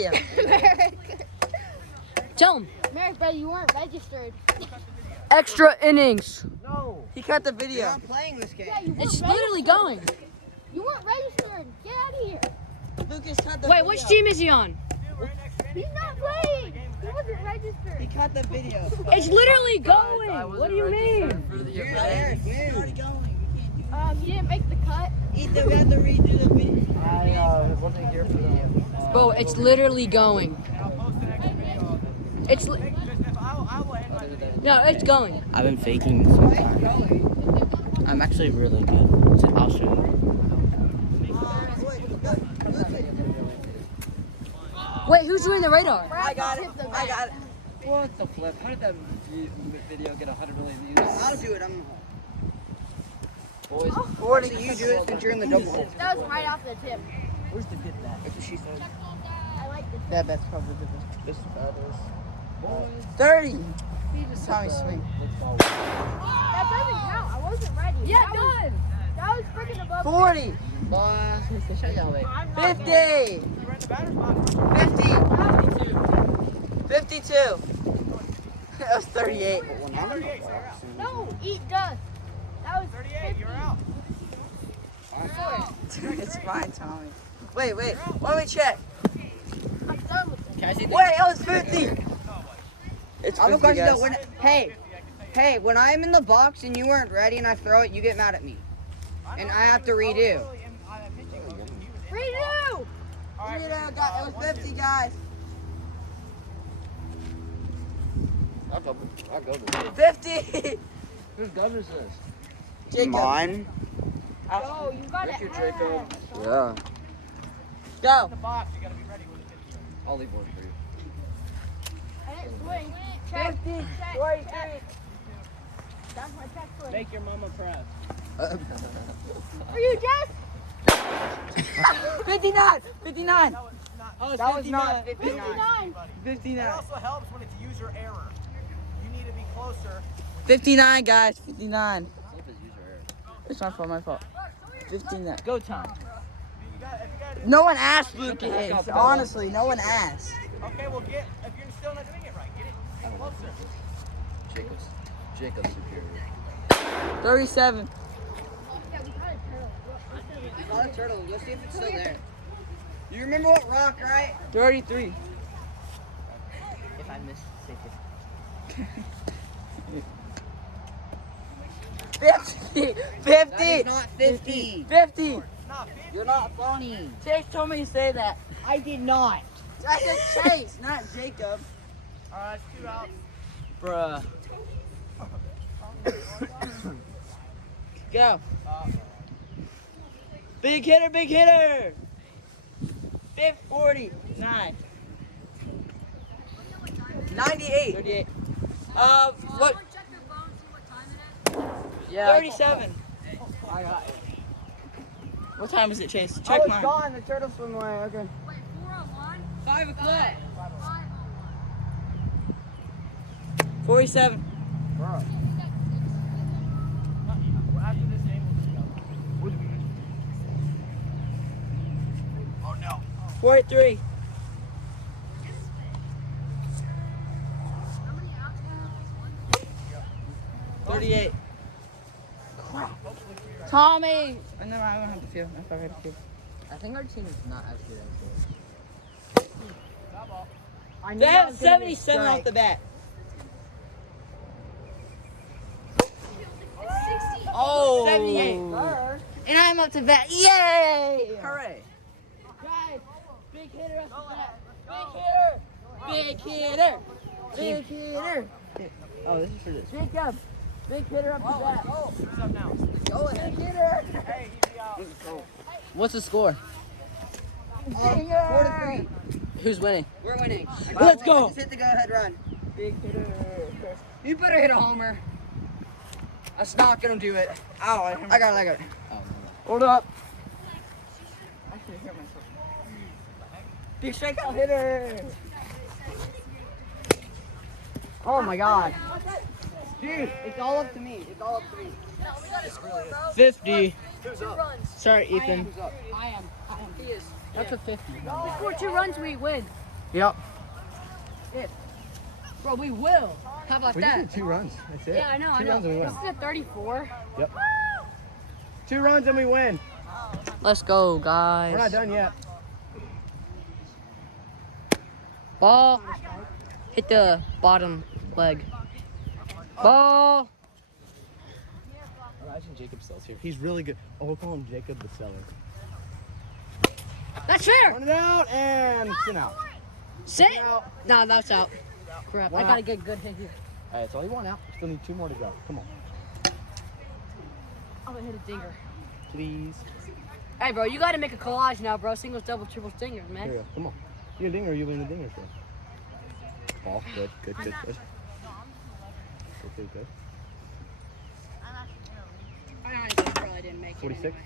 Yeah. Tell him. Merrick, but you weren't registered. Extra innings. No. He cut the video. You're not playing this game. Yeah, you weren't It's registered. literally going. You weren't registered. Get out of here. Lucas cut the Wait, video. which team is he on? He's not playing. He wasn't He registered. cut the video. It's literally going. What do you mean? You're there. It's already going. We can't do it. You didn't make the cut. Either we have to redo the video. I wasn't here for the. Bro, it's literally going. It's no, it's going. I've been faking this whole time. I'm actually really good. I'll show you. Wait, who's doing the radar? I got it. I got it. What the flip? How did that video get 100 million views? I'll do it. I'm. Boys, 40. You do it since you're in the double hole. That was right off the tip. where's the good that? That's what she said. I like this. Yeah, that's probably the best. 30. Tommy swing. Let's go. That doesn't count. I wasn't ready. Yeah, that was, done. that was freaking above. 40. Boys, shut y'all in. I'm not 50. ready. 50. 52. That was 38. No, eat dust. That was 38. You're out. It's fine, Tommy. Wait. Let me check. I'm done with it. Can I see the Wait, it was 50. It's I have a 50, question guys. though. Hey, when I'm in the box and you weren't ready and I throw it, you get mad at me, and I have to redo. Redo! It was 50, guys. I'll go to 50. Whose gun is this? Jacob. Mine. Oh, you got Richard it. Jacob. Yeah. Go. I'll leave one for you. I didn't swing. Check. 50. Check. 43. That's my check swing. Make your mama proud. For you, Jess? 59. 59. Oh, That was not 59. 59. 59. also helps when it's user error. You need to be closer. 59, guys. 59. Flip is user error. It's not my fault. 59. Go time. No one asked Lucas. Honestly, no one asked. Okay, well if you're still not doing it right, get closer. Jacob's superior. 37. Not a turtle. Let's see if it's still there. You remember what rock, right? 33. If I miss, say 50. 50. That is not 50. 50. You're not funny. Chase told me to say that. I did not. I said Chase, not Jacob. Alright, it's 2 outs. Bruh. Go. Big hitter, big hitter. 49. 98. 38. What? Yeah. 37. I got it. What time is it, Chase? Check mine. gone. The turtle swim away. Okay. 5 o'clock. 47. After this game, we'll just go. Oh no. 43. $38. Tommy! And then I don't have to feel. I thought I had to feel. I think our team is not as good as They have 77 off the bat. Oh! 78. And I'm up to bat. Yay! Hooray! Guys, big hitter up the bat. Big hitter. Big hitter. Oh, this is for this. Jacob, big hitter up the bat. Who's up now? Big hitter. Hey, easy out. What's the score? 4-3. Who's winning? We're winning. Let's go. Just hit the go-ahead run. Big hitter. You better hit a homer. That's not gonna do it. Ow, I got it. Oh, Hold up. I should hit myself. Big strikeout hitter. Oh my god. Dude, it's all up to me. 50. Who's up? Sorry, Ethan. I am. He is. That's a 50. We score 2 runs, we win. Yep. Bro, we will. How about We just that? need 2 runs. That's it. Yeah, I know. 2 runs and we win. This is a 34. Yep. 2 runs and we win. Let's go, guys. We're not done yet. Ball. Hit the bottom leg. Ball. Imagine Jacob Sells here. He's really good. Oh, we'll call him Jacob the Seller. That's fair. Run it out and sit out. Sit. Out. No, that's out. Crap. One I gotta out. get a good hit here. All right, that's all you want out. Still need 2 more to go. Come on. I'm gonna hit a dinger. Please. Hey, bro, you gotta make a collage now, bro. Singles, double, triple dingers, Here man. you go. Come on. You a dinger or you win the dinger for? Ball. Good, good, good, good. Good, good. I honestly probably didn't make it. 46.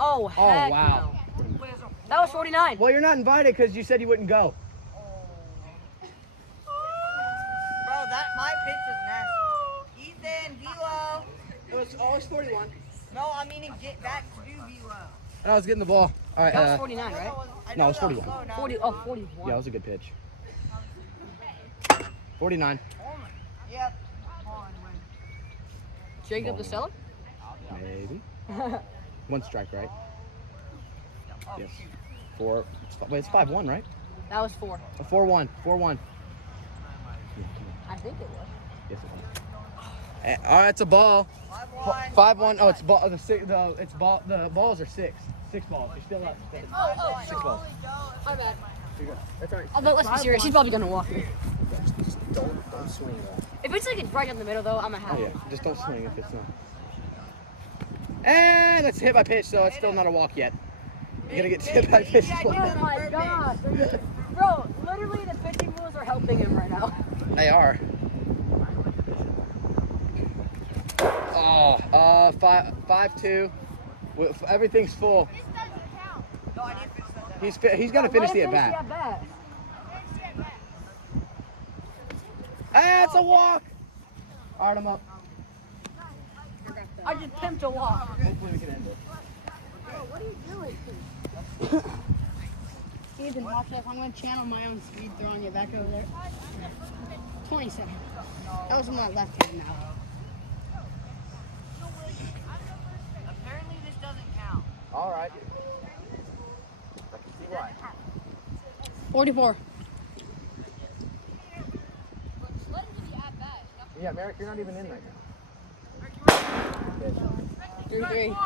Oh, heck wow. no. That was 49. Well, you're not invited because you said you wouldn't go. Bro, my pitch was nasty. Ethan, Velo. It was always 41. No, I mean get back to do Velo. And I was getting the ball. All right. That was 49, right? No, it was 41. 41. Yeah, it was a good pitch. 49. Yep. Jacob the seller? Maybe. 1 strike, right? Yes. 4. Wait, it's 5-1, right? That was 4. 4-1. 4-1. I think it was. Yes, it was. All right, it's a ball. 5-1. Oh, it's ball. The balls are 6. 6 balls. You're still up. 6 balls. My bad. Here you go. That's all right. Although, let's be serious. He's probably gonna walk me. Just don't swing it off. If it's like it's right in the middle, though, I'm gonna have Oh, it. yeah. Just don't swing if it's not. And let's hit by pitch, so it's still not a walk yet. You're gonna get hit by pitch. Oh my god. Bro, literally the pitching rules are helping him right now. They are. Oh, 5-2. Everything's full. This doesn't count. He's gonna finish the at bat. Ah, it's a walk. All right, I'm up. I just pimped a walk. Hopefully we can end it. What are you doing? Ethan, watch this. I'm gonna channel my own speed throwing it back over there. 27. That was my left hand now. Apparently this doesn't count. All right. I can see why. 44. Yeah, Merrick, you're not even in right now. 3-3.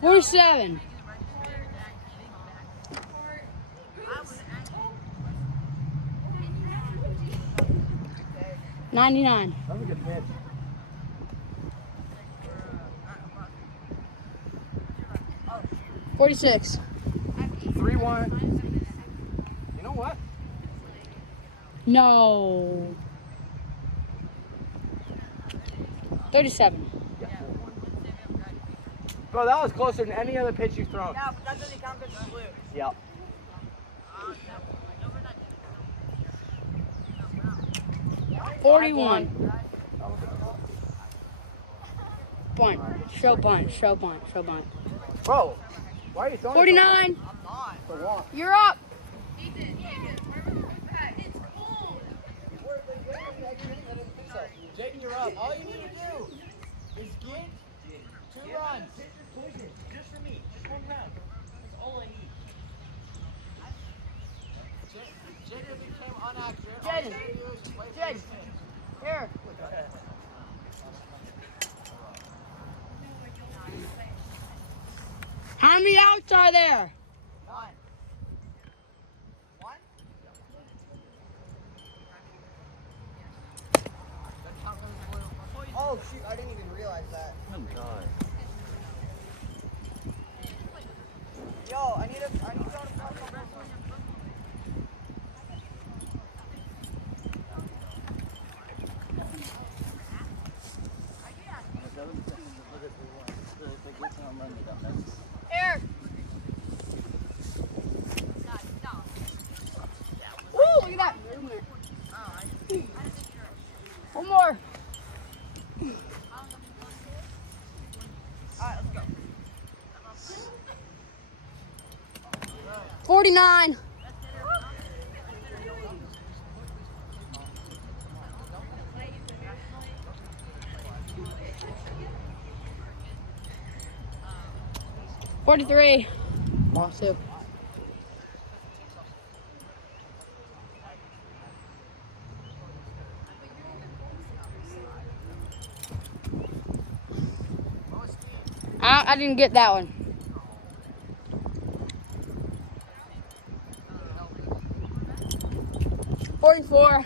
47. 99. That was a good pitch. 46. 3-1. You know what? No. 37. Bro, that was closer than any other pitch you've thrown. Yeah, but that doesn't count because it's blue. Yep. $41. Bunt. Show bunt. Show bunt. Show bunt. Bro, why are you throwing? 49. The walk. You're up. Jaden, you're up. All you need to do is get 2 runs. Just for me. Just 1 round. That's all I need. Jaden became unaccurate. All you Jaden. gotta do is wait for Jaden. his pitch. Here. How many outs are there? 1. 1? Oh shoot, I didn't even realize that. Oh God. Yo, I need to go to the Here. Woo! Look at that movement. One more. Alright, let's go. 49. $43. Lost two. I didn't get that one. $44.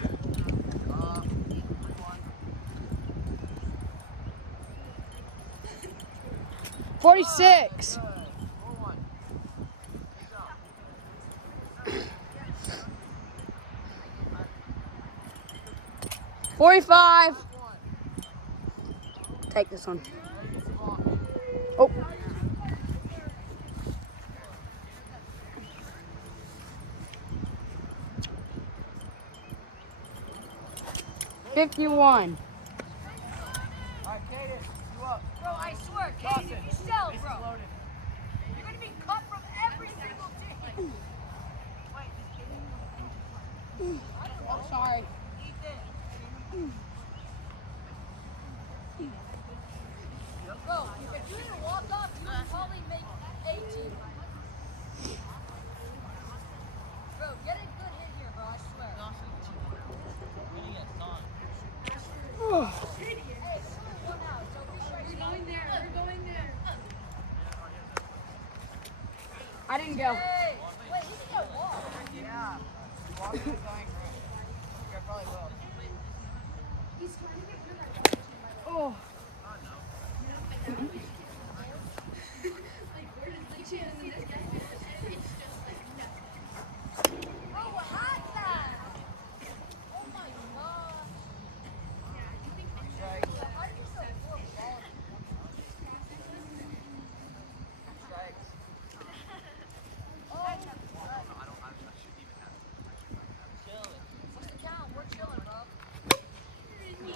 46. 45. Take this one. Oh. $51. Alright, Cadence, you up. Bro, I swear, Casey, you sell, bro. You're gonna be cut from every single team. Oh, sorry. Bro, if you didn't walk off, you would probably make 18. Bro, get a good hit here, bro, I swear. I didn't go. Hey, wait, he can get walk. Yeah. Walking is going great. I probably will. Oh. Bro, what had that? Oh my god. Strikes. How do you so poor ball? Strikes. What's the count? We're chilling, bro.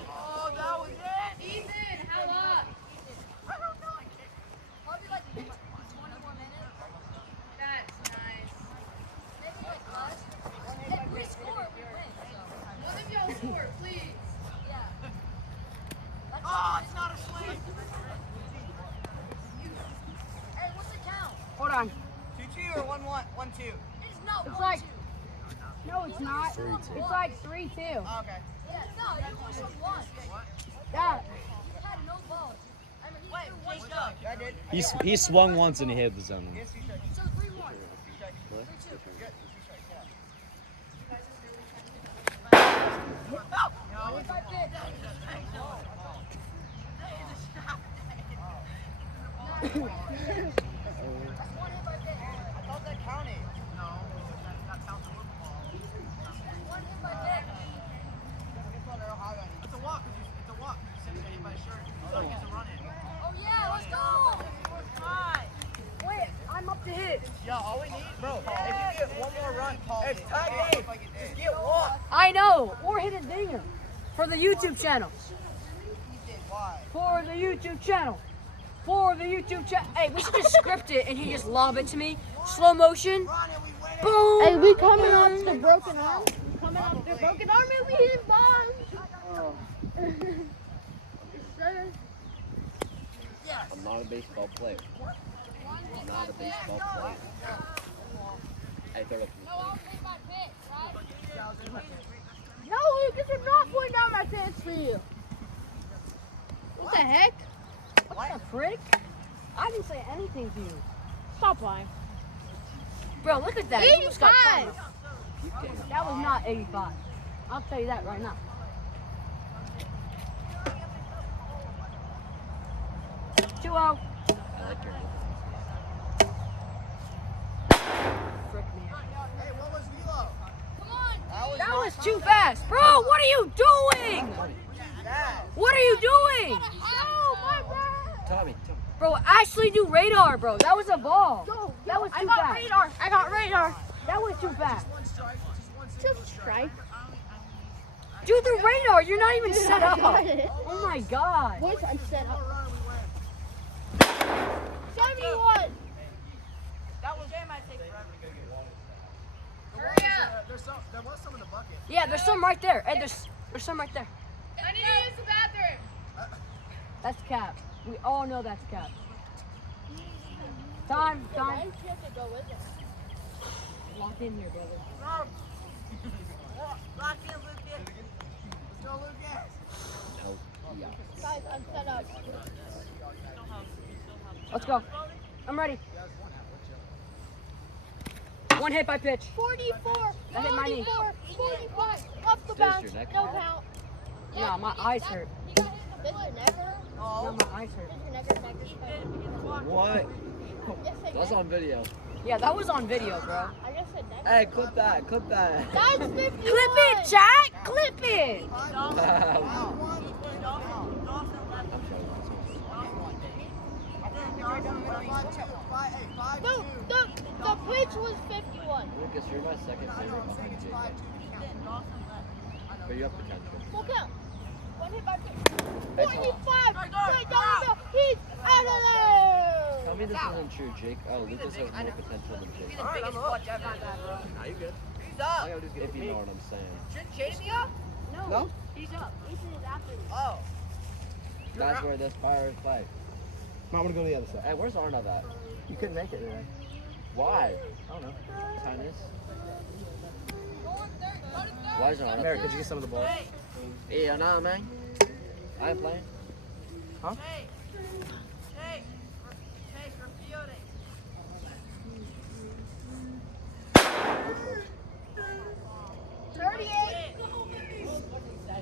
Oh, that was it. Ethan, how up? Probably like 20 more minutes. That's nice. Maybe like less. If we score, we win. So, One of y'all score, please. yeah. That's Oh, it's not a swing. Hey, what's the count? Hold on. 2-2 or 1-1? 1-2. It's not It's 1-2. like- No, it's not. 3-2. It's like 3-2. Oh, okay. Yeah, no, you only won. Yeah. He had no balls. I mean, he threw one Wait, strike. I did. He swung once and he hit the zone. Yes, 2 strikes. So 3-1. 2 strikes. 3-2. Good. 2 strikes, yeah. No, 25 pitch. That's one hit by pitch. I thought that counted. No, that counts a football. One hit by pitch. It's a walk. It's a walk. You said you hit by a shirt. So he gets to run it. Oh yeah, let's go. Wait, I'm up to hit. Yeah, all we need, bro, if you get one more run, it's tie game. Just get one. I know. Or hit a dinger. For the YouTube channel. Why? For the YouTube channel. For the YouTube channel. Hey, we should just script it and he just lob it to me. Slow motion. Run and we win it. Boom. Hey, we coming off the broken arm. Coming off the broken arm and we hit balls. I'm not a baseball player. I'm not a baseball player. Hey, throw it. No, Lucas, I'm not pulling down my pants for you. What the heck? What the frick? I didn't say anything to you. Stop lying. Bro, look at that. You almost got 85. caught. That was not 85. I'll tell you that right now. Two I out. like your Frick me. Hey, what was Velo? Come on. That was too fast. Bro, what are you doing? That. What are you doing? No, my bad. Tommy. Bro, actually do radar, bro. That was a ball. That was too fast. radar. I got radar. That was too fast. One strike. Just one Just single strike. Do the radar. You're not even set up. got it. Oh my god. Boys, I'm set up. 71. That was game might take forever. There was some in the bucket. Yeah, there's some right there. Hey, there's some right there. I need to use the bathroom. That's Cap. We all know that's Cap. Time. Why did you have to go with it? Lock in here, brother. Lock in, Lucas. Let's go, Lucas. No. Yeah. Guys, I'm set up. Let's go. I'm ready. One hit by pitch. 44. That hit my knee. 45. Off the Does bounce. your neck No hurt? count. Yeah, my eyes hurt. Does your neck hurt? No, my eyes hurt. Does your neck hurt? What? Yes, I That's did. on video. Yeah, that was on video, bro. I just said neck. Hey, clip that. Clip that. That's 51. Clip it, Jack. Clip it. No, the pitch was 51. Lucas, you're my second favorite behind Jake. But you have potential. Full count. One hit by pitch. 45. Straight down the middle. He's out of there. Tell me this isn't true, Jake. Oh, Lucas has more potential than Jake. Biggest clutch ever. Nah, you good. He's up. If you know what I'm saying. Shouldn't Chase be up? No? He's up. Oh. That's where this fire flag. Might want to go to the other side. Hey, where's Arnav at? You couldn't make it today. Why? I don't know. Tinus? Why is Arnav? Merrick, did you get some of the balls? Hey, Arnav, man. I ain't playing. Huh? Chase, for fielding.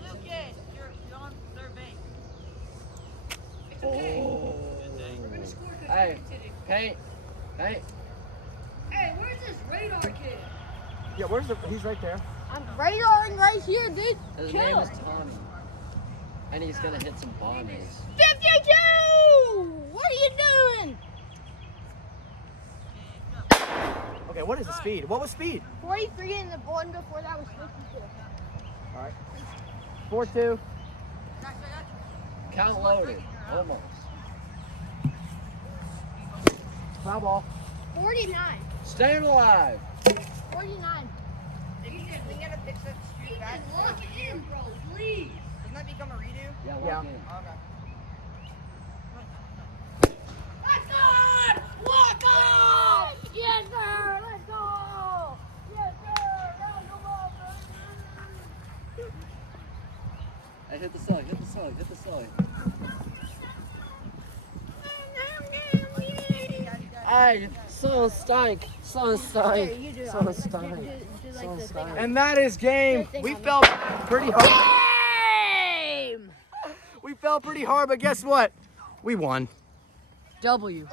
Lucas, you're on third base. Oh. Hey, paint. Hey, where's this radar kid? Yeah, he's right there. I'm radaring right here, dude. His Kill name him. is Tommy. And he's gonna hit some bombs. 52! What are you doing? Okay, what is the speed? What was speed? 43 and the one before that was 52. All right. 4-2. Count loaded. Almost. Foul ball. 49. Staying alive. 49. We gotta fix that street back. Lock in, bro, please. Doesn't that become a redo? Yeah, Yeah. walk in. Okay. Let's go! Walk on! Yes, sir. Let's go. Yes, sir. Round the ball, baby. Hey, hit the side, hit the side, hit the side. Hey, so stank. So stank. So stank. So stank. And that is game. We fell pretty hard. Game. We fell pretty hard, but guess what? We won. W.